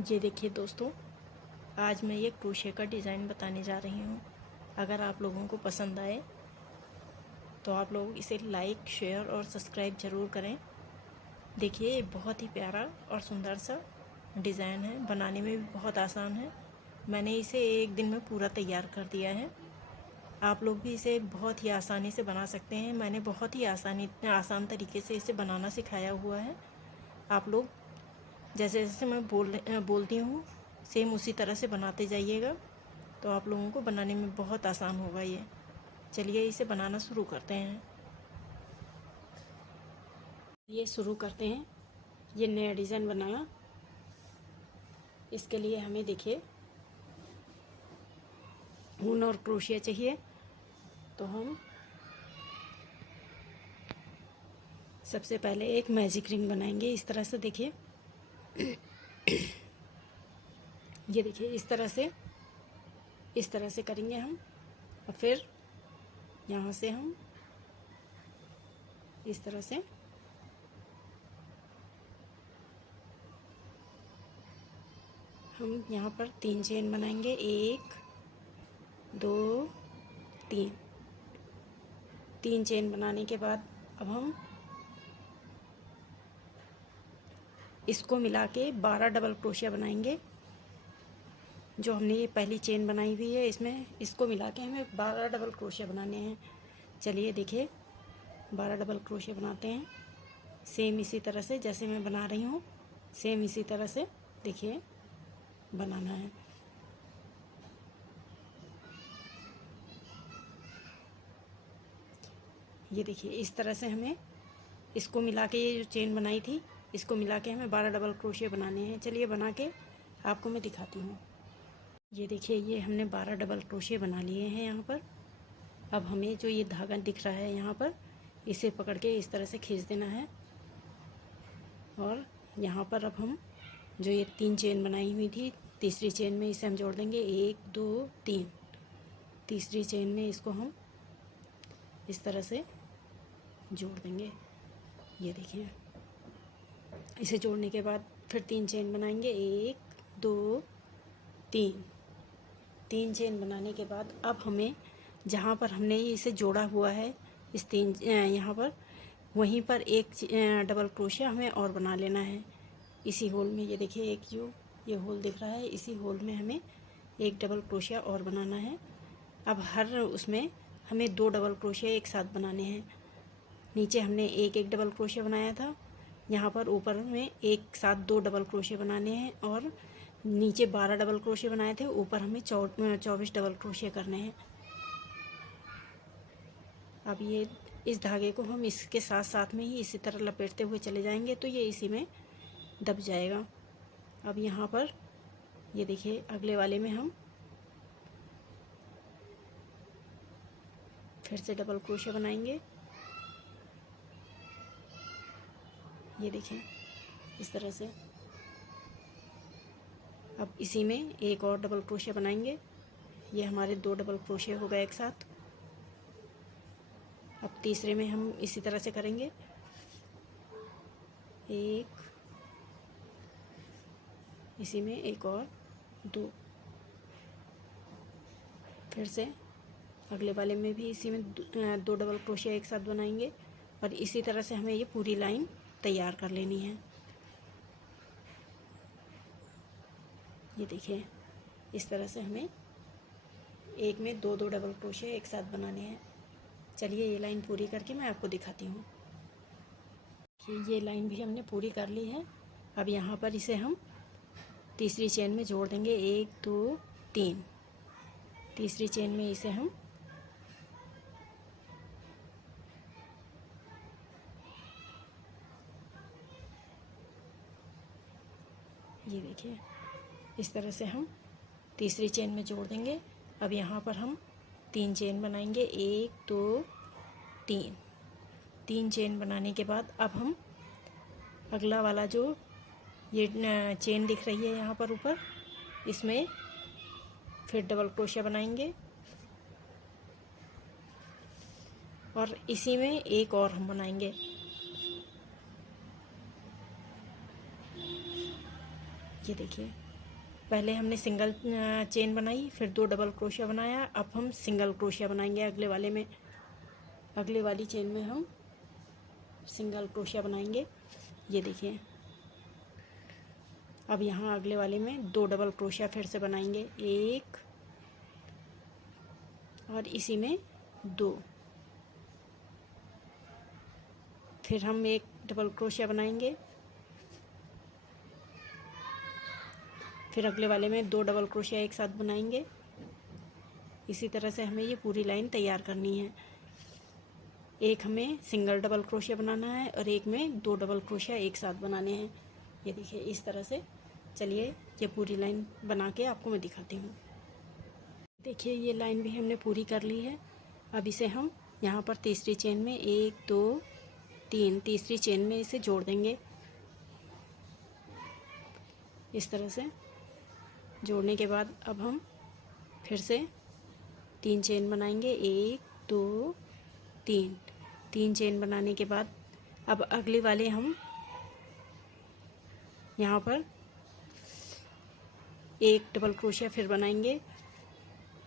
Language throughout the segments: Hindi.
ये देखिए दोस्तों, आज मैं ये क्रोशे का डिज़ाइन बताने जा रही हूँ। अगर आप लोगों को पसंद आए तो आप लोग इसे लाइक, शेयर और सब्सक्राइब ज़रूर करें। देखिए, ये बहुत ही प्यारा और सुंदर सा डिज़ाइन है, बनाने में भी बहुत आसान है। मैंने इसे एक दिन में पूरा तैयार कर दिया है। आप लोग भी इसे बहुत ही आसानी से बना सकते हैं। मैंने बहुत ही आसान तरीके से इसे बनाना सिखाया हुआ है। आप लोग जैसे जैसे मैं बोलती हूँ सेम उसी तरह से बनाते जाइएगा, तो आप लोगों को बनाने में बहुत आसान होगा ये। चलिए इसे बनाना शुरू करते हैं। ये शुरू करते हैं। ये नया डिज़ाइन बनाना, इसके लिए हमें देखिए ऊन और क्रोशिया चाहिए। तो हम सबसे पहले एक मैजिक रिंग बनाएंगे। इस तरह से देखिए, ये देखिए इस तरह से करेंगे हम। और फिर यहाँ से हम इस तरह से हम यहाँ पर 3 चेन बनाएंगे। 1 2 3। 3 चेन बनाने के बाद अब हम इसको मिला के 12 डबल क्रोशिया बनाएंगे। जो हमने ये पहली चेन बनाई हुई है, इसमें इसको मिला के हमें 12 डबल क्रोशिया बनाने हैं। चलिए देखिए, 12 डबल क्रोशिया बनाते हैं। सेम इसी तरह से जैसे मैं बना रही हूँ, सेम इसी तरह से देखिए बनाना है। ये देखिए, इस तरह से हमें इसको मिला के, ये जो चेन बनाई थी इसको मिला के हमें 12 डबल क्रोशिया बनाने हैं। चलिए बना के आपको मैं दिखाती हूँ। ये देखिए, ये हमने 12 डबल क्रोशिया बना लिए हैं यहाँ पर। अब हमें जो ये धागा दिख रहा है यहाँ पर, इसे पकड़ के इस तरह से खींच देना है। और यहाँ पर अब हम जो ये 3 चेन बनाई हुई थी, तीसरी चेन में इसे हम जोड़ देंगे। 1 2 3। तीसरी चेन में इसको हम इस तरह से जोड़ देंगे। ये देखिए, इसे जोड़ने के बाद फिर 3 चेन बनाएंगे। 1 2 3। 3 चेन बनाने के बाद अब हमें जहाँ पर हमने इसे जोड़ा हुआ है, इस यहाँ पर, वहीं पर एक डबल क्रोशिया हमें और बना लेना है इसी होल में। ये देखिए, एक जो ये होल दिख रहा है, इसी होल में हमें एक डबल क्रोशिया और बनाना है। अब हर उसमें हमें 2 डबल क्रोशिया एक साथ बनाने हैं। नीचे हमने एक एक डबल क्रोशिया बनाया था, यहाँ पर ऊपर में एक साथ 2 डबल क्रोशिया बनाने हैं। और नीचे 12 डबल क्रोशिया बनाए थे, ऊपर हमें 24 डबल क्रोशिया करने हैं। अब ये इस धागे को हम इसके साथ साथ में ही इसी तरह लपेटते हुए चले जाएंगे, तो ये इसी में दब जाएगा। अब यहाँ पर ये देखिए, अगले वाले में हम फिर से डबल क्रोशिया बनाएंगे। ये देखिए, इस तरह से। अब इसी में एक और डबल क्रोशिया बनाएंगे। ये हमारे 2 डबल क्रोशिया हो गए एक साथ। अब तीसरे में हम इसी तरह से करेंगे। 1, इसी में एक और 2। फिर से अगले वाले में भी इसी में 2 डबल क्रोशिया एक साथ बनाएंगे। और इसी तरह से हमें ये पूरी लाइन तैयार कर लेनी है। ये देखिए, इस तरह से हमें एक में 2 डबल क्रोशिया एक साथ बनाने हैं। चलिए ये लाइन पूरी करके मैं आपको दिखाती हूँ। ये लाइन भी हमने पूरी कर ली है। अब यहाँ पर इसे हम तीसरी चेन में जोड़ देंगे। 1 2 3। तीसरी चेन में इसे हम ये देखिए, इस तरह से हम तीसरी चेन में जोड़ देंगे। अब यहाँ पर हम 3 चेन बनाएंगे। 1 2 3। 3 चेन बनाने के बाद अब हम अगला वाला जो ये चेन दिख रही है यहाँ पर ऊपर, इसमें फिर डबल क्रोशिया बनाएंगे। और इसी में एक और हम बनाएंगे। ये देखिए, पहले हमने सिंगल चेन बनाई, फिर 2 डबल क्रोशिया बनाया। अब हम सिंगल क्रोशिया बनाएंगे अगले वाले में। अगले वाली चेन में हम सिंगल क्रोशिया बनाएंगे। ये देखिए, अब यहाँ अगले वाले में 2 डबल क्रोशिया फिर से बनाएंगे, 1 और इसी में 2। फिर हम 1 डबल क्रोशिया बनाएंगे, फिर अगले वाले में 2 डबल क्रोशिया एक साथ बनाएंगे। इसी तरह से हमें ये पूरी लाइन तैयार करनी है। एक हमें सिंगल डबल क्रोशिया बनाना है और एक में 2 डबल क्रोशिया एक साथ बनाने हैं। ये देखिए इस तरह से। चलिए ये पूरी लाइन बना के आपको मैं दिखाती हूँ। देखिए ये लाइन भी हमने पूरी कर ली है। अब इसे हम यहाँ पर तीसरी चेन में 1 2 3 तीसरी चेन में इसे जोड़ देंगे। इस तरह से जोड़ने के बाद अब हम फिर से 3 चेन बनाएंगे, 1 2 3 चेन बनाने के बाद अब अगले वाले हम यहाँ पर 1 डबल क्रोशिया फिर बनाएंगे।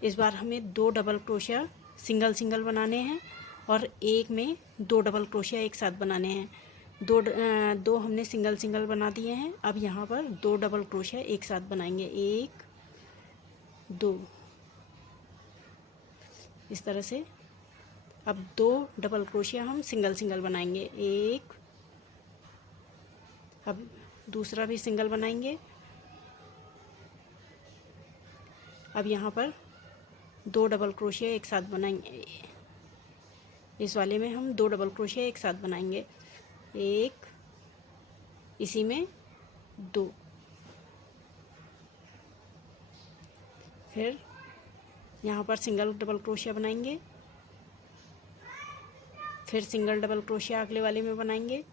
इस बार हमें 2 डबल क्रोशिया सिंगल सिंगल बनाने हैं और एक में 2 डबल क्रोशिया एक साथ बनाने हैं। दो हमने सिंगल सिंगल बना दिए हैं। अब यहाँ पर 2 डबल क्रोशिया एक साथ बनाएंगे, 1 2। इस तरह से अब 2 डबल क्रोशिया हम सिंगल सिंगल बनाएंगे, 1। अब दूसरा भी सिंगल बनाएंगे। अब यहाँ पर 2 डबल क्रोशिया एक साथ बनाएंगे। इस वाले में हम 2 डबल क्रोशिया एक साथ बनाएंगे, 1 इसी में 2। फिर यहाँ पर सिंगल डबल क्रोशिया बनाएंगे, फिर सिंगल डबल क्रोशिया अगले वाले में बनाएंगे।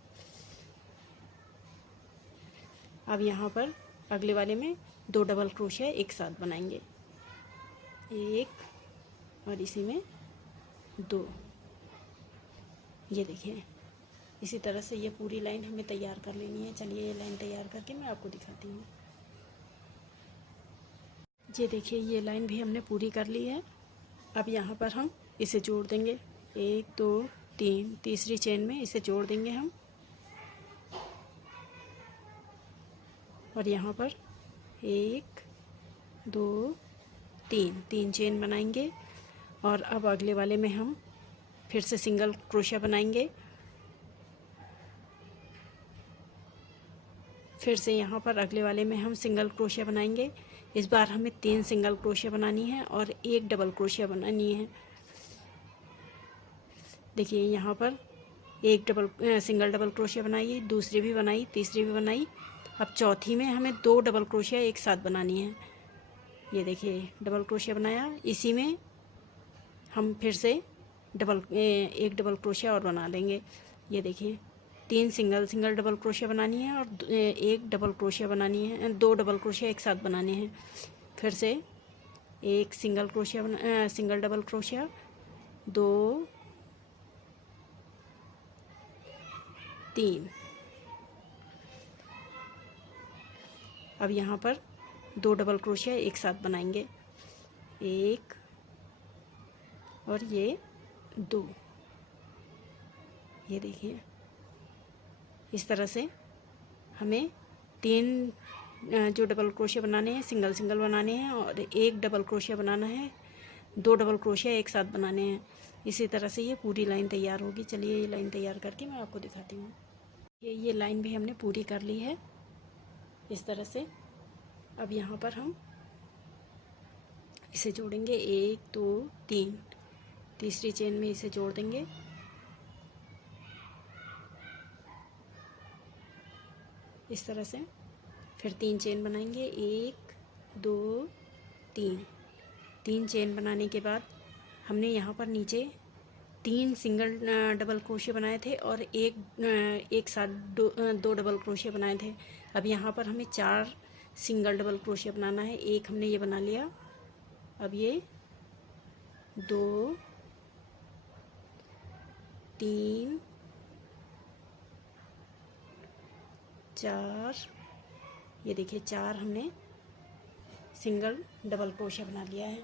अब यहाँ पर अगले वाले में 2 डबल क्रोशिया एक साथ बनाएंगे, 1 और इसी में 2। ये देखिए इसी तरह से ये पूरी लाइन हमें तैयार कर लेनी है। चलिए ये लाइन तैयार करके मैं आपको दिखाती हूँ। ये देखिए ये लाइन भी हमने पूरी कर ली है। अब यहाँ पर हम इसे जोड़ देंगे, 1 2 3 तीसरी चेन में इसे जोड़ देंगे हम। और यहाँ पर 1 2 3 चेन बनाएंगे। और अब अगले वाले में हम फिर से सिंगल क्रोशिया बनाएंगे। फिर से यहाँ पर अगले वाले में हम सिंगल क्रोशिया बनाएंगे। इस बार हमें 3 सिंगल क्रोशिया बनानी है और 1 डबल क्रोशिया बनानी है। देखिए यहाँ पर एक सिंगल डबल क्रोशिया बनाई, दूसरी भी बनाई, तीसरी भी बनाई। अब चौथी में हमें 2 डबल क्रोशिया एक साथ बनानी है। ये देखिए डबल क्रोशिया बनाया, इसी में हम फिर से एक डबल क्रोशिया और बना लेंगे। ये देखिए 3 सिंगल डबल क्रोशिया बनानी है और 1 डबल क्रोशिया बनानी है, 2 डबल क्रोशिया एक साथ बनाने हैं। फिर से एक सिंगल डबल क्रोशिया, 2 3। अब यहाँ पर 2 डबल क्रोशिया एक साथ बनाएंगे, 1 और ये 2। ये देखिए इस तरह से हमें 3 जो डबल क्रोशिया बनाने हैं सिंगल सिंगल बनाने हैं और 1 डबल क्रोशिया बनाना है, 2 डबल क्रोशिया एक साथ बनाने हैं। इसी तरह से ये पूरी लाइन तैयार होगी। चलिए ये लाइन तैयार करके मैं आपको दिखाती हूँ। ये लाइन भी हमने पूरी कर ली है इस तरह से। अब यहाँ पर हम इसे जोड़ेंगे, 1 2 3 तीसरी चेन में इसे जोड़ देंगे। इस तरह से फिर 3 चेन बनाएंगे, 1 2 3 चेन बनाने के बाद हमने यहाँ पर नीचे 3 सिंगल डबल क्रोशिया बनाए थे और एक साथ 2 डबल क्रोशिया बनाए थे। अब यहाँ पर हमें 4 सिंगल डबल क्रोशिया बनाना है। एक हमने ये बना लिया। अब ये 2 3 4, ये देखिए 4 हमने सिंगल डबल क्रोशिया बना लिया है।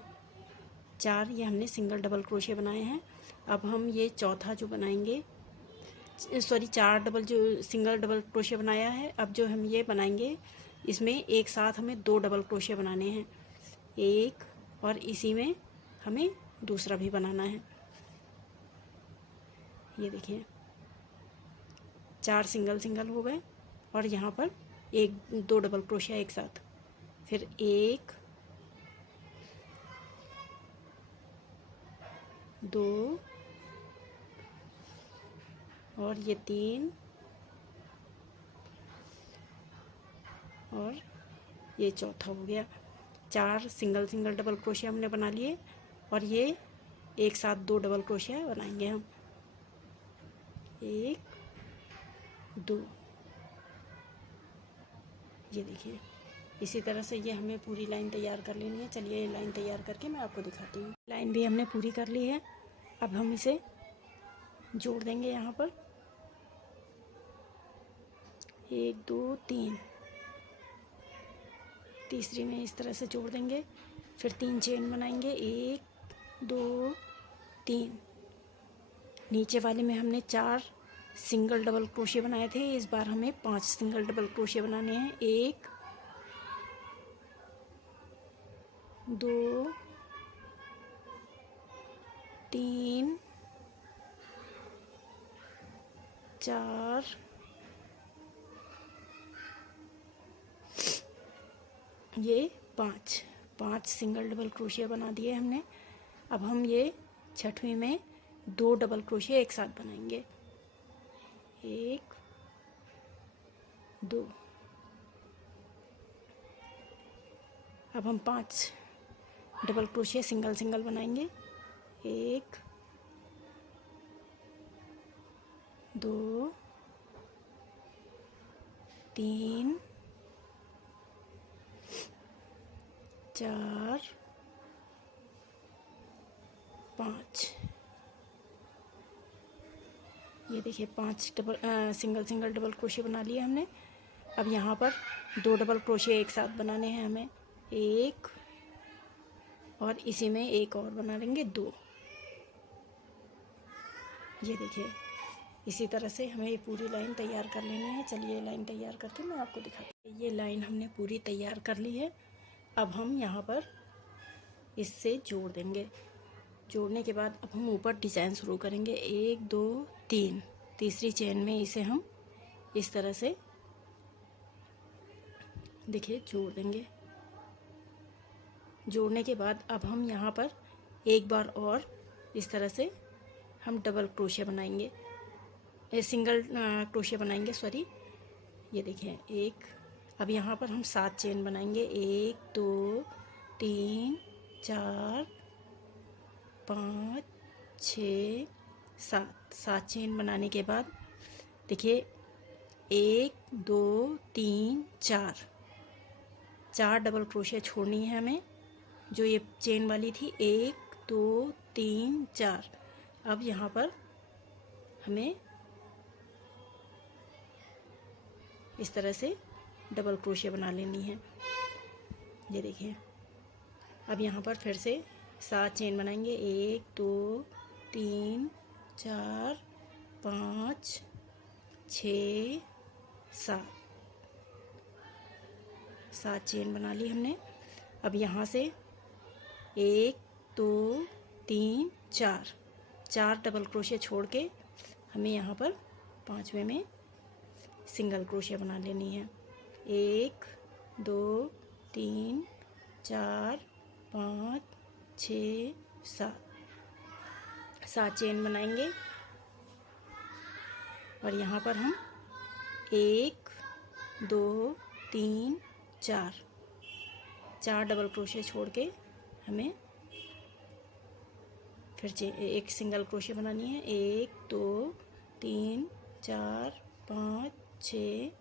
4 ये हमने सिंगल डबल क्रोशिया बनाए हैं। अब हम ये चौथा जो बनाएंगे, सॉरी 4 डबल जो सिंगल डबल क्रोशिया बनाया है, अब जो हम ये बनाएंगे इसमें एक साथ हमें 2 डबल क्रोशिया बनाने हैं, एक और इसी में हमें दूसरा भी बनाना है। ये देखिए 4 सिंगल सिंगल हो गए और यहाँ पर 2 डबल क्रोशिया एक साथ, फिर 1 2 और ये 3 और ये चौथा हो गया। 4 सिंगल सिंगल डबल क्रोशिया हमने बना लिए और ये एक साथ 2 डबल क्रोशिया बनाएंगे हम, 1 2। ये देखिए इसी तरह से ये हमें पूरी लाइन तैयार कर लेनी है। चलिए ये लाइन तैयार करके मैं आपको दिखाती हूँ। लाइन भी हमने पूरी कर ली है। अब हम इसे जोड़ देंगे यहाँ पर 1 2 3, तीसरी में इस तरह से जोड़ देंगे, फिर 3 चेन बनाएंगे, 1 2 3। नीचे वाले में हमने 4 सिंगल डबल क्रोशिया बनाए थे, इस बार हमें 5 सिंगल डबल क्रोशिया बनाने हैं, 1 2 3 4 ये 5 सिंगल डबल क्रोशिया बना दिए हमने। अब हम ये छठवीं में 2 डबल क्रोशिया एक साथ बनाएंगे, 1 2। अब हम 5 डबल क्रोशिया सिंगल सिंगल बनाएंगे, 1 2 3 4 5। ये देखिए 5 सिंगल सिंगल डबल क्रोशिया बना लिए हमने। अब यहाँ पर 2 डबल क्रोशिया एक साथ बनाने हैं हमें, 1 और इसी में एक और बना लेंगे 2। ये देखिए इसी तरह से हमें ये पूरी लाइन तैयार कर लेनी है। चलिए लाइन तैयार करके मैं आपको दिखाती हूँ। ये लाइन हमने पूरी तैयार कर ली है। अब हम यहाँ पर इससे जोड़ देंगे। जोड़ने के बाद अब हम ऊपर डिज़ाइन शुरू करेंगे, 1 2 3, तीसरी चेन में इसे हम इस तरह से देखिए जोड़ देंगे। जोड़ने के बाद अब हम यहाँ पर एक बार और इस तरह से हम डबल क्रोशिया बनाएंगे, सिंगल क्रोशिया बनाएंगे, सॉरी। ये देखिए एक, अब यहाँ पर हम 7 चेन बनाएंगे, 1 2 3 4 5 6 7 चेन बनाने के बाद देखिए 1 2 3 4 डबल क्रोशिया छोड़नी है हमें, जो ये चेन वाली थी, 1 2 3 4। अब यहाँ पर हमें इस तरह से डबल क्रोशिया बना लेनी है। ये देखिए अब यहाँ पर फिर से 7 चेन बनाएंगे, 1 2 3 4 5 6 7 चेन बना ली हमने। अब यहाँ से 1 2 3 4 डबल क्रोशिया छोड़ के हमें यहाँ पर 5वें में सिंगल क्रोशिया बना लेनी है, 1 2 3 4 5 6 7 चेन बनाएंगे और यहाँ पर हम 1 2 3 4 डबल क्रोशिया छोड़ के हमें फिर एक सिंगल क्रोशिया बनानी है, 1 2 3 4 5 6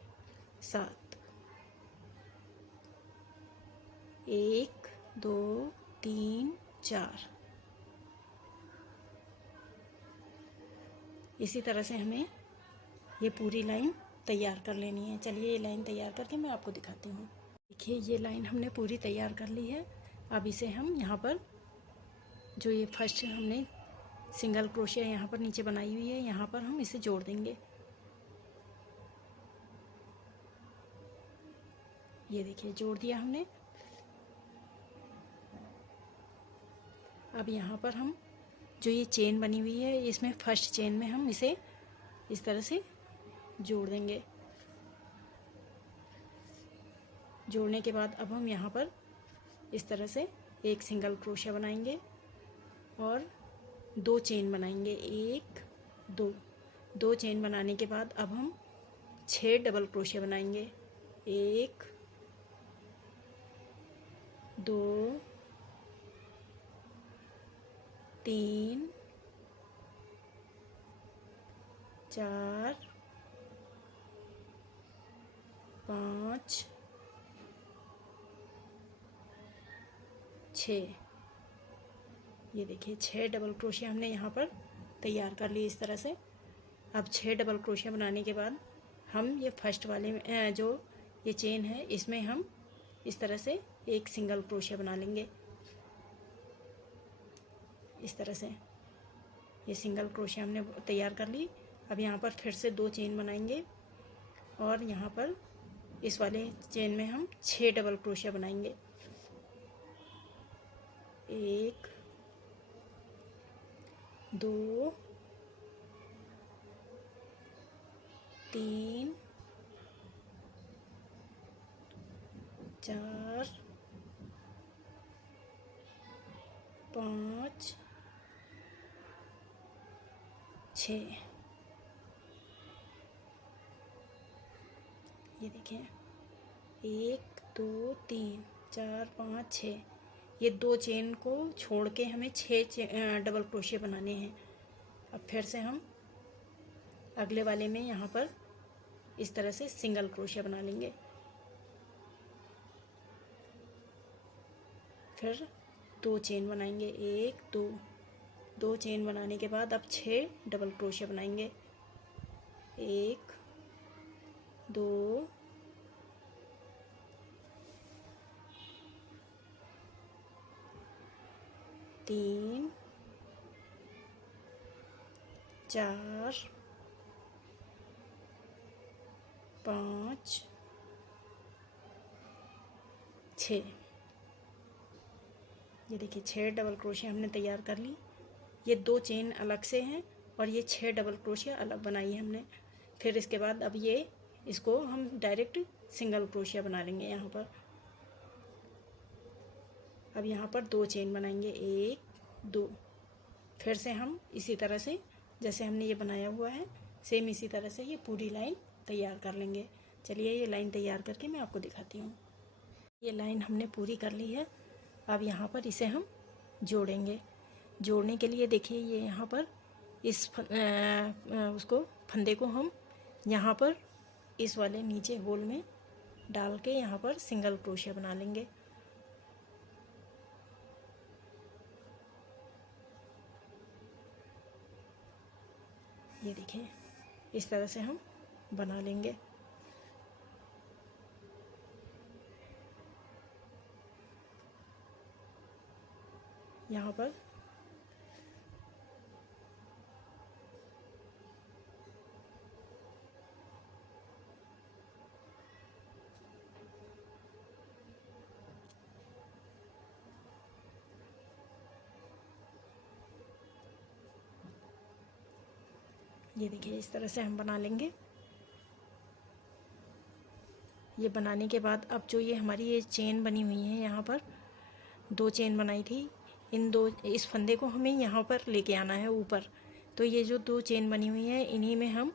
7, 1 2 3 4। इसी तरह से हमें ये पूरी लाइन तैयार कर लेनी है। चलिए ये लाइन तैयार करके मैं आपको दिखाती हूँ। देखिए ये लाइन हमने पूरी तैयार कर ली है। अब इसे हम यहाँ पर जो ये फर्स्ट हमने सिंगल क्रोशिया यहाँ पर नीचे बनाई हुई है, यहाँ पर हम इसे जोड़ देंगे। ये देखिए जोड़ दिया हमने। अब यहाँ पर हम जो ये चेन बनी हुई है, इसमें फर्स्ट चेन में हम इसे इस तरह से जोड़ देंगे। जोड़ने के बाद अब हम यहाँ पर इस तरह से एक सिंगल क्रोशिया बनाएंगे और 2 चेन बनाएंगे। 1 2 2 चेन बनाने के बाद अब हम 6 डबल क्रोशिया बनाएंगे। 1 2 3 4 5 6। ये देखिए 6 डबल क्रोशिया हमने यहाँ पर तैयार कर ली इस तरह से। अब 6 डबल क्रोशिया बनाने के बाद हम ये फर्स्ट वाले में जो ये चेन है, इसमें हम इस तरह से एक सिंगल क्रोशिया बना लेंगे। इस तरह से ये सिंगल क्रोशिया हमने तैयार कर ली। अब यहाँ पर फिर से 2 चेन बनाएंगे और यहाँ पर इस वाले चेन में हम 6 डबल क्रोशिया बनाएंगे। 1 2 3 4 5 6। ये देखें 1 2 3 4 5 6। ये 2 चेन को छोड़ के हमें 6 डबल क्रोशिया बनाने हैं। अब फिर से हम अगले वाले में यहाँ पर इस तरह से सिंगल क्रोशिया बना लेंगे। फिर 2 चेन बनाएंगे। 1 2 2 चेन बनाने के बाद अब 6 डबल क्रोशिया बनाएंगे। 1 2 3 4 5 6। ये देखिए 6 डबल क्रोशिया हमने तैयार कर ली। ये 2 चेन अलग से हैं और ये 6 डबल क्रोशिया अलग बनाई है हमने। फिर इसके बाद अब ये इसको हम डायरेक्ट सिंगल क्रोशिया बना लेंगे यहाँ पर। अब यहाँ पर 2 चेन बनाएंगे। 1 2। फिर से हम इसी तरह से जैसे हमने ये बनाया हुआ है, सेम इसी तरह से ये पूरी लाइन तैयार कर लेंगे। चलिए ये लाइन तैयार करके मैं आपको दिखाती हूँ। ये लाइन हमने पूरी कर ली है। अब यहाँ पर इसे हम जोड़ेंगे। जोड़ने के लिए देखिए ये यहाँ पर इस उसको फंदे को हम यहाँ पर इस वाले नीचे होल में डाल के यहाँ पर सिंगल क्रोशिया बना लेंगे। ये देखिए इस तरह से हम बना लेंगे। यहाँ पर ये देखिए इस तरह से हम बना लेंगे। ये बनाने के बाद अब जो ये हमारी ये चेन बनी हुई है, यहाँ पर 2 चेन बनाई थी, इस फंदे को हमें यहाँ पर लेके आना है ऊपर। तो ये जो 2 चेन बनी हुई है, इन्हीं में हम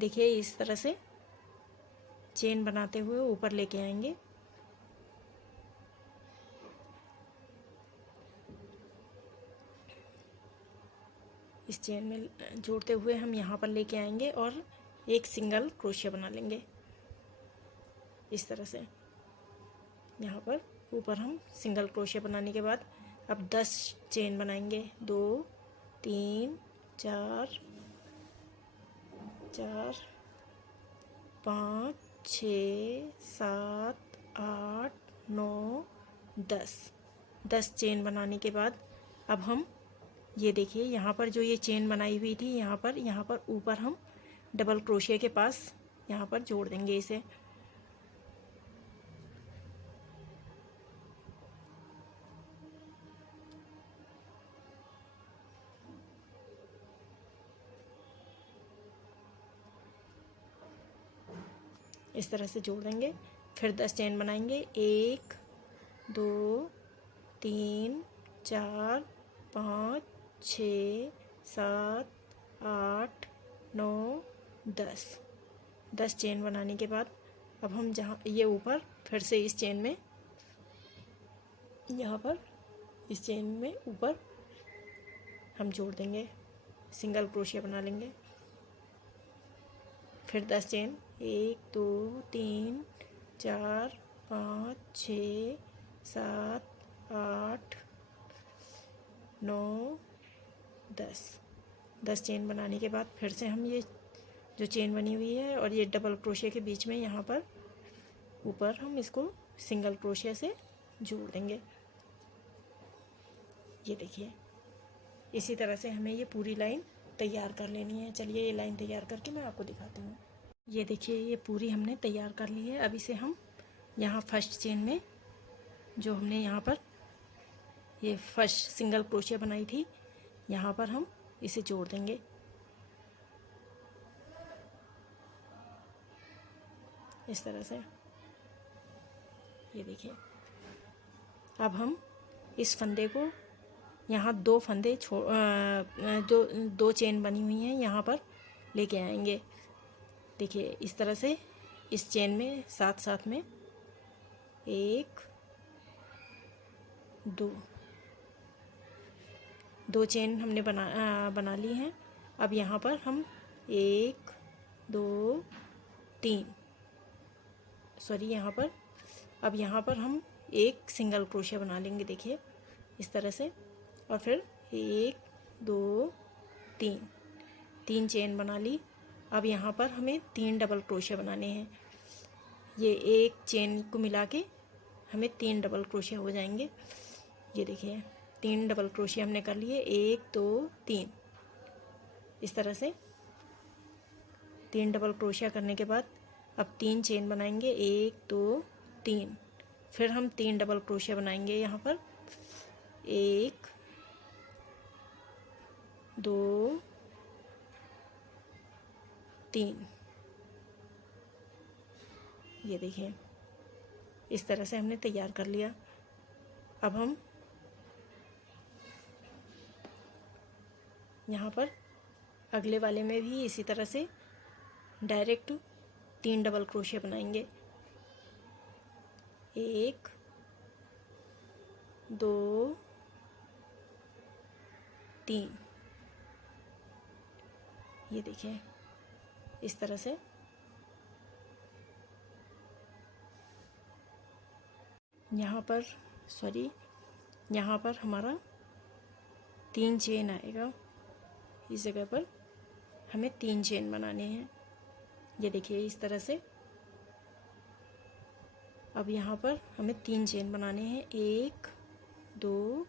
देखिए इस तरह से चेन बनाते हुए ऊपर लेके आएंगे। इस चेन में जोड़ते हुए हम यहाँ पर लेके आएंगे और एक सिंगल क्रोशिया बना लेंगे इस तरह से। यहाँ पर ऊपर हम सिंगल क्रोशिया बनाने के बाद अब 10 चेन बनाएंगे। 2 3 4 4 5 6 7 8 9 10 10 चेन बनाने के बाद अब हम ये देखिए यहाँ पर जो ये चेन बनाई हुई थी यहाँ पर ऊपर हम डबल क्रोशिया के पास यहाँ पर जोड़ देंगे इसे। इस तरह से जोड़ देंगे। फिर 10 चेन बनाएंगे। 1 2 3 4 5 6 7 8 9 10 10 चेन बनाने के बाद अब हम जहाँ ये ऊपर फिर से इस चेन में यहाँ पर इस चेन में ऊपर हम जोड़ देंगे, सिंगल क्रोशिया बना लेंगे। फिर 10 चेन 1 2 3 4 5 6 7 8 9 10 10 चेन बनाने के बाद फिर से हम ये जो चेन बनी हुई है और ये डबल क्रोशिया के बीच में यहाँ पर ऊपर हम इसको सिंगल क्रोशिया से जोड़ देंगे। ये देखिए इसी तरह से हमें ये पूरी लाइन तैयार कर लेनी है। चलिए ये लाइन तैयार करके मैं आपको दिखाती हूँ। ये देखिए ये पूरी हमने तैयार कर ली है। अब इसे हम यहाँ फर्स्ट चेन में जो हमने यहाँ पर ये फर्स्ट सिंगल क्रोशिया बनाई थी यहाँ पर हम इसे जोड़ देंगे। इस तरह से ये देखिए। अब हम इस फंदे को यहाँ दो फंदे दो चेन बनी हुई हैं यहाँ पर लेके आएंगे। देखिए इस तरह से इस चेन में साथ साथ में 1 2 चेन हमने बना ली हैं। अब यहाँ पर हम 1 2 3 सॉरी यहाँ पर हम एक सिंगल क्रोशिया बना लेंगे। देखिए इस तरह से और फिर 1 2 3 चेन बना ली। अब यहाँ पर हमें 3 डबल क्रोशिया बनाने हैं। ये एक चेन को मिला के हमें 3 डबल क्रोशिया हो जाएंगे। ये देखिए 3 डबल क्रोशिया हमने कर लिए। 1 2 3 इस तरह से 3 डबल क्रोशिया करने के बाद अब 3 चेन बनाएंगे। 1 2 3 फिर हम 3 डबल क्रोशिया बनाएंगे यहाँ पर। 1 2 3 ये देखिए इस तरह से हमने तैयार कर लिया। अब हम यहाँ पर अगले वाले में भी इसी तरह से डायरेक्ट 3 डबल क्रोशिया बनाएंगे। 1 2 3 ये देखिए इस तरह से यहाँ पर हमारा 3 चेन आएगा। इस जगह पर हमें 3 चेन बनाने हैं। ये देखिए इस तरह से। अब यहाँ पर हमें 3 चेन बनाने हैं। 1 2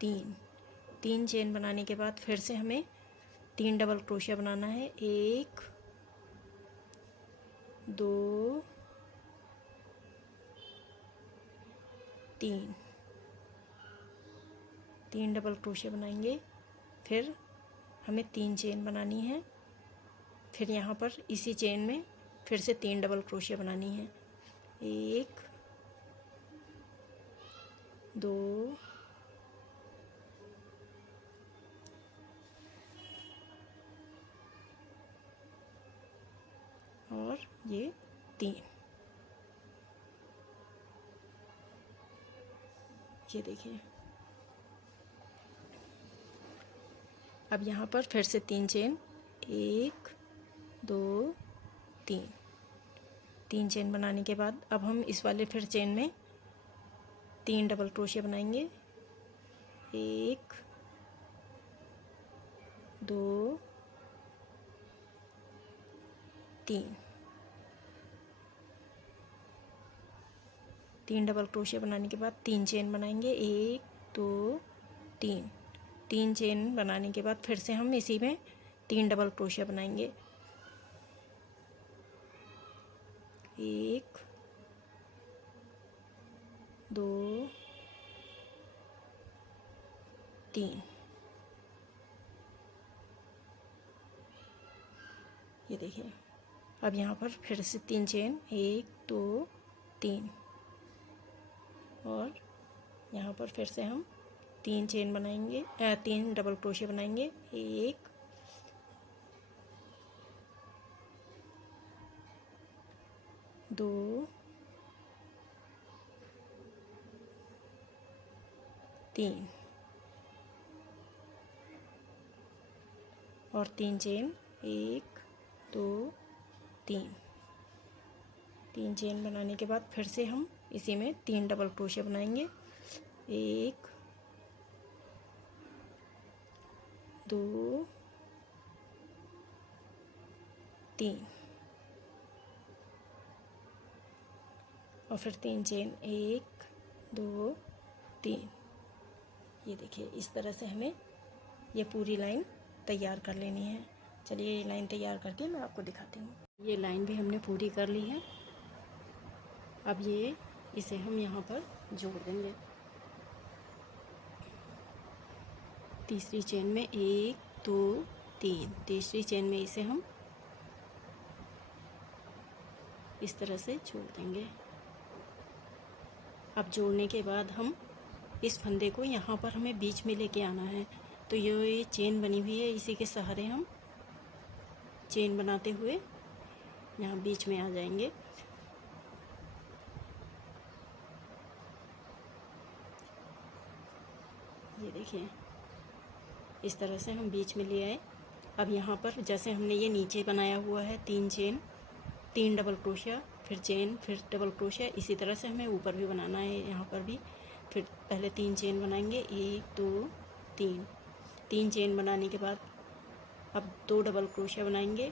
3 चेन बनाने के बाद फिर से हमें 3 डबल क्रोशिया बनाना है। 1 2 3 डबल क्रोशिया बनाएंगे। फिर हमें 3 चेन बनानी है। फिर यहाँ पर इसी चेन में फिर से 3 डबल क्रोशिया बनानी है। 1 2 और ये 3 ये देखिए। अब यहाँ पर फिर से 3 चेन। 1 2 3 चेन बनाने के बाद अब हम इस वाले फिर चेन में 3 डबल क्रोशिया बनाएंगे। 1 2 3 3 डबल क्रोशिया बनाने के बाद 3 चेन बनाएंगे, 1 2 3। 3 चेन बनाने के बाद फिर से हम इसी में 3 डबल क्रोशिया बनाएंगे, 1 2 3। ये देखिए, अब यहाँ पर फिर से 3 चेन, 1 2 3, और यहाँ पर फिर से हम 3 चेन बनाएंगे, 3 डबल क्रोशिया बनाएंगे, 1 2 3, और 3 चेन, 1 2 3। 3 चेन बनाने के बाद फिर से हम इसी में 3 डबल क्रोशिया बनाएंगे, 1 2 3, और फिर 3 चेन, 1 2 3। ये देखिए, इस तरह से हमें ये पूरी लाइन तैयार कर लेनी है। चलिए ये लाइन तैयार करके मैं आपको दिखाती हूँ। ये लाइन भी हमने पूरी कर ली है। अब ये इसे हम यहाँ पर जोड़ देंगे। तीसरी चेन में 1 2 3, तीसरी चेन में इसे हम इस तरह से जोड़ देंगे। अब जोड़ने के बाद हम इस फंदे को यहाँ पर हमें बीच में लेके आना है। तो ये चेन बनी हुई है, इसी के सहारे हम चेन बनाते हुए यहाँ बीच में आ जाएंगे। ये देखिए, इस तरह से हम बीच में ले आए। अब यहाँ पर जैसे हमने ये नीचे बनाया हुआ है 3 चेन, 3 डबल क्रोशिया, फिर चेन, फिर डबल क्रोशिया, इसी तरह से हमें ऊपर भी बनाना है। यहाँ पर भी फिर पहले 3 चेन बनाएंगे, 1 2 3। 3 चेन बनाने के बाद अब 2 डबल क्रोशिया बनाएंगे।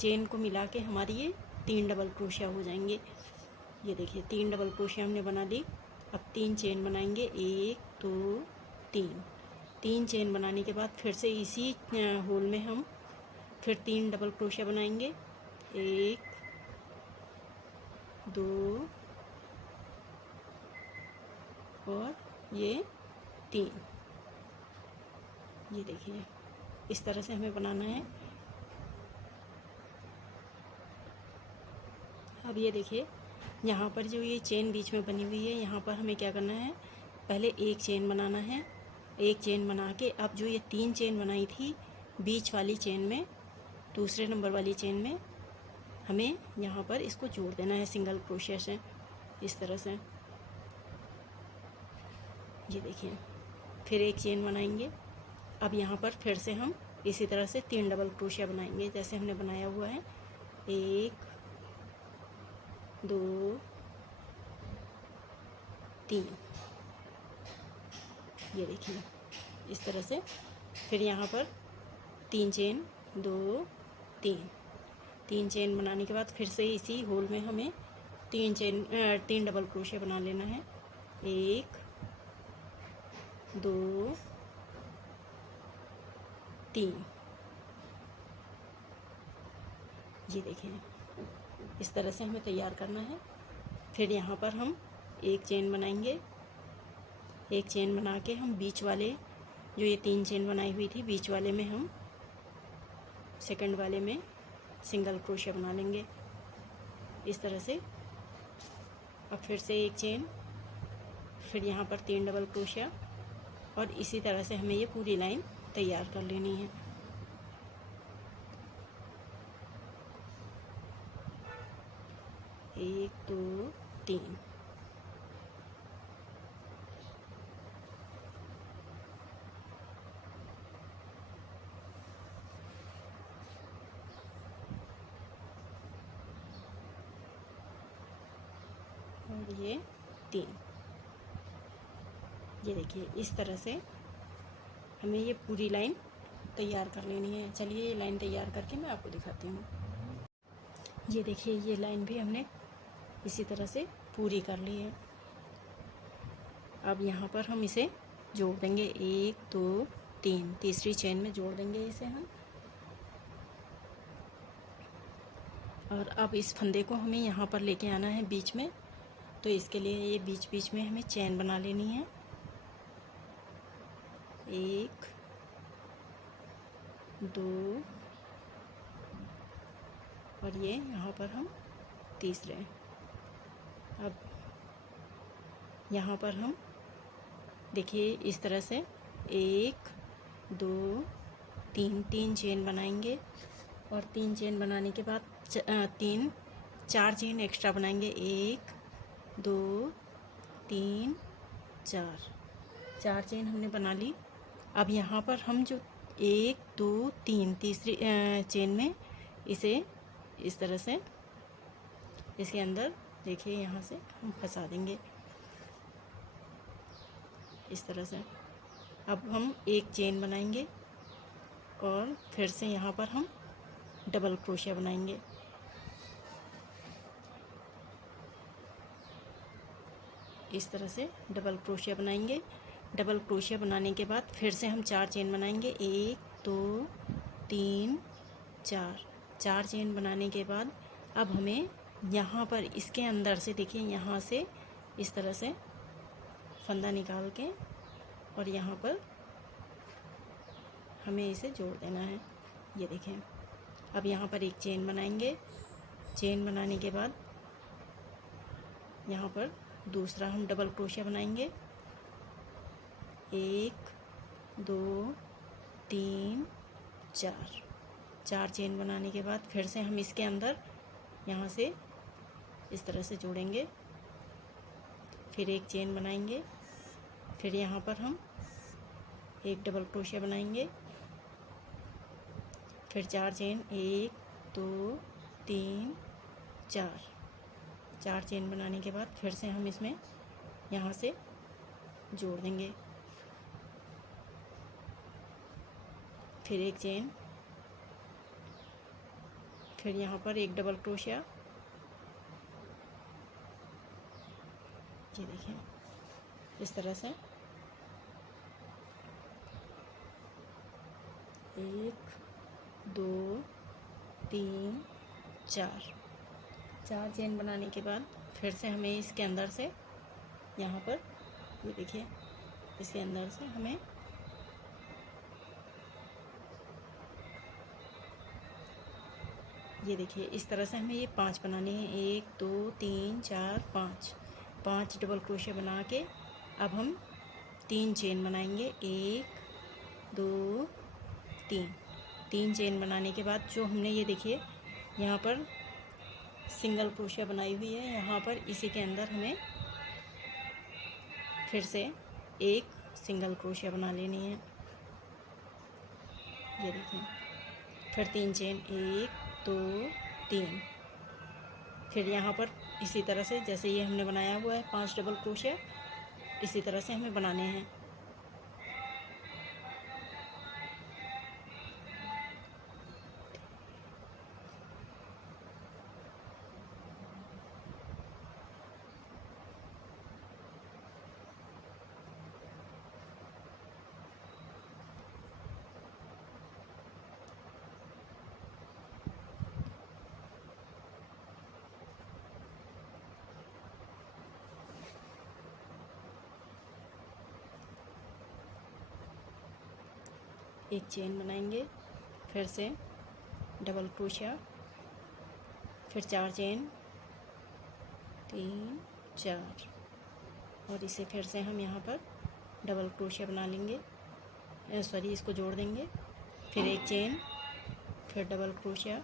चेन को मिला के हमारी ये 3 डबल क्रोशिया हो जाएंगे। ये देखिए, 3 डबल क्रोशिया हमने बना ली। अब 3 चेन बनाएंगे, 1 2 3। 3 चेन बनाने के बाद फिर से इसी होल में हम फिर 3 डबल क्रोशिया बनाएंगे, 1 2 और ये 3। ये देखिए, इस तरह से हमें बनाना है। अब ये देखिए, यहाँ पर जो ये चेन बीच में बनी हुई है, यहाँ पर हमें क्या करना है, पहले एक चेन बनाना है। एक चेन बना के अब जो ये 3 चेन बनाई थी बीच वाली चेन में, दूसरे नंबर वाली चेन में, हमें यहाँ पर इसको जोड़ देना है सिंगल क्रोशिया से, इस तरह से। ये देखिए, फिर एक चेन बनाएंगे। अब यहाँ पर फिर से हम इसी तरह से 3 डबल क्रोशिया बनाएंगे जैसे हमने बनाया हुआ है, 1 2 3। ये देखिए, इस तरह से। फिर यहाँ पर 3 चेन, 2 3। 3 चेन बनाने के बाद फिर से इसी होल में हमें 3 डबल क्रोशिया बना लेना है, 1 2 3। ये देखिए, इस तरह से हमें तैयार करना है। फिर यहाँ पर हम एक चेन बनाएंगे। एक चेन बना के हम बीच वाले जो ये 3 चेन बनाई हुई थी, बीच वाले में हम सेकंड वाले में सिंगल क्रोशिया बना लेंगे, इस तरह से। अब फिर से एक चेन, फिर यहाँ पर 3 डबल क्रोशिया, और इसी तरह से हमें ये पूरी लाइन तैयार कर लेनी है। एक 2 3। और ये 3। ये देखिए, इस तरह से हमें ये पूरी लाइन तैयार कर लेनी है। चलिए ये लाइन तैयार करके मैं आपको दिखाती हूँ। ये देखिए, ये लाइन भी हमने इसी तरह से पूरी कर ली है। अब यहाँ पर हम इसे जोड़ देंगे, 1 2 3, तीसरी चेन में जोड़ देंगे इसे हम। और अब इस फंदे को हमें यहाँ पर लेके आना है बीच में, तो इसके लिए ये बीच बीच में हमें चेन बना लेनी है। 1 2 और ये यहाँ पर हम तीसरे। अब यहाँ पर हम देखिए इस तरह से 1 2 3, 3 चेन बनाएंगे और 3 चेन बनाने के बाद 4 चेन एक्स्ट्रा बनाएंगे। 1 2 3 4 चेन हमने बना ली। अब यहाँ पर हम जो 1 2 3 तीसरी चेन में इसे इस तरह से इसके अंदर देखिए यहाँ से हम फंसा देंगे इस तरह से। अब हम एक चेन बनाएंगे और फिर से यहाँ पर हम डबल क्रोशिया बनाएंगे। इस तरह से डबल क्रोशिया बनाएंगे। डबल क्रोशिया बनाने के बाद फिर से हम 4 चेन बनाएंगे। 1 2 3 4 चेन बनाने के बाद अब हमें यहाँ पर इसके अंदर से देखिए यहाँ से इस तरह से फंदा निकाल के और यहाँ पर हमें इसे जोड़ देना है। ये देखें, अब यहाँ पर एक चेन बनाएंगे। चेन बनाने के बाद यहाँ पर दूसरा हम डबल क्रोशिया बनाएंगे। 1 2 3 4 चेन बनाने के बाद फिर से हम इसके अंदर यहाँ से इस तरह से जोड़ेंगे। फिर एक चेन बनाएंगे। फिर यहाँ पर हम एक डबल क्रोशिया बनाएंगे। फिर 4 चेन, 1 2 3 4 चेन बनाने के बाद फिर से हम इसमें यहाँ से जोड़ देंगे। फिर एक चेन, फिर यहाँ पर एक डबल क्रोशिया। ये देखिए इस तरह से 1 2 3 4 चेन बनाने के बाद फिर से हमें इसके अंदर से यहाँ पर ये देखिए इसके अंदर से हमें ये देखिए इस तरह से हमें ये 5 बनाने हैं। 1 2 3 4 5 डबल क्रोशिया बना के अब हम 3 चेन बनाएंगे। 1 2 3 चेन बनाने के बाद जो हमने ये देखिए यहाँ पर सिंगल क्रोशिया बनाई हुई है, यहाँ पर इसी के अंदर हमें फिर से एक सिंगल क्रोशिया बना लेनी है। ये देखिए फिर 3 चेन, 1 2 3। फिर यहाँ पर इसी तरह से जैसे ये हमने बनाया हुआ है 5 डबल क्रोशिया, इसी तरह से हमें बनाने हैं। एक चेन बनाएंगे, फिर से डबल क्रोशिया, फिर 4 चेन, 3 4 और इसे फिर से हम यहाँ पर डबल क्रोशिया बना लेंगे, सॉरी इसको जोड़ देंगे। फिर एक चेन, फिर डबल क्रोशिया,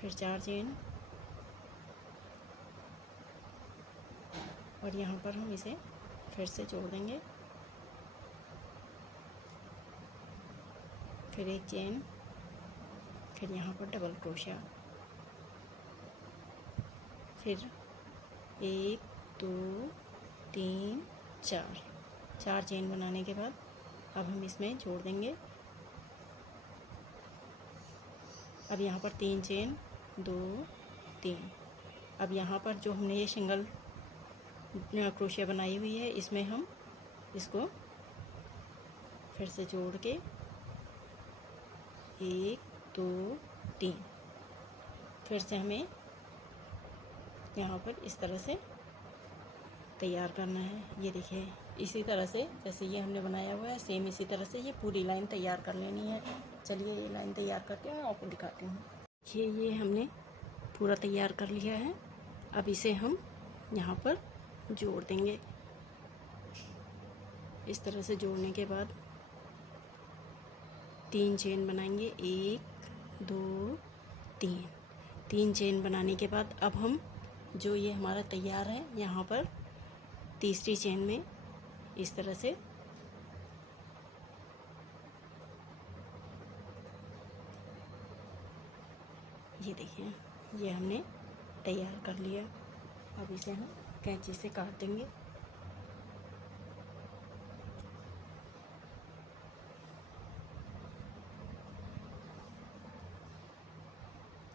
फिर 4 चेन और यहाँ पर हम इसे फिर से जोड़ देंगे। फिर एक चेन, फिर यहाँ पर डबल क्रोशिया, फिर 1 2 3 4 चेन बनाने के बाद अब हम इसमें जोड़ देंगे। अब यहाँ पर 3 चेन, 2 3। अब यहाँ पर जो हमने ये सिंगल क्रोशिया बनाई हुई है, इसमें हम इसको फिर से जोड़ के 1 2 3 फिर से हमें यहाँ पर इस तरह से तैयार करना है। ये देखिए इसी तरह से जैसे ये हमने बनाया हुआ है सेम इसी तरह से ये पूरी लाइन तैयार कर लेनी है। चलिए ये लाइन तैयार करके मैं आपको दिखाती हूँ। ये हमने पूरा तैयार कर लिया है। अब इसे हम यहाँ पर जोड़ देंगे। इस तरह से जोड़ने के बाद 3 चेन बनाएंगे, 1 2 3 चेन बनाने के बाद अब हम जो ये हमारा तैयार है यहाँ पर तीसरी चेन में इस तरह से ये देखिए ये हमने तैयार कर लिया। अब इसे हम कैंची से काट देंगे।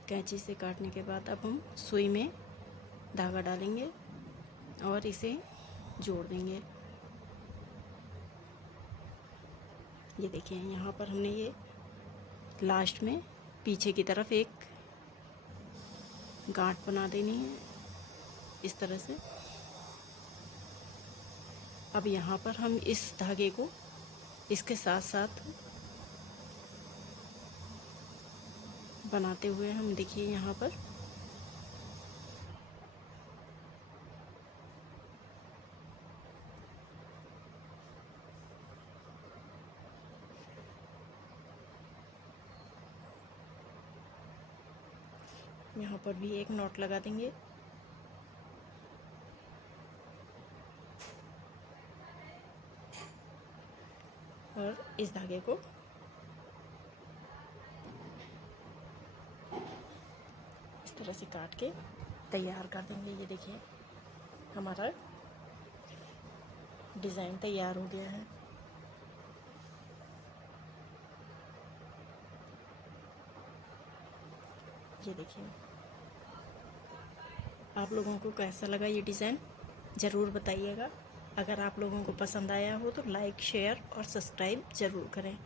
कैंची से काटने के बाद अब हम सुई में धागा डालेंगे और इसे जोड़ देंगे। ये देखिए यहाँ पर हमने ये लास्ट में पीछे की तरफ एक गांठ बना देनी है इस तरह से। अब यहाँ पर हम इस धागे को इसके साथ साथ बनाते हुए हम देखिए यहाँ पर यहाँ पर भी एक नॉट लगा देंगे। और इस धागे को इस तरह से काट के तैयार कर देंगे। ये देखिए हमारा डिज़ाइन तैयार हो गया है। ये देखिए आप लोगों को कैसा लगा ये डिज़ाइन ज़रूर बताइएगा। अगर आप लोगों को पसंद आया हो तो लाइक शेयर और सब्सक्राइब ज़रूर करें।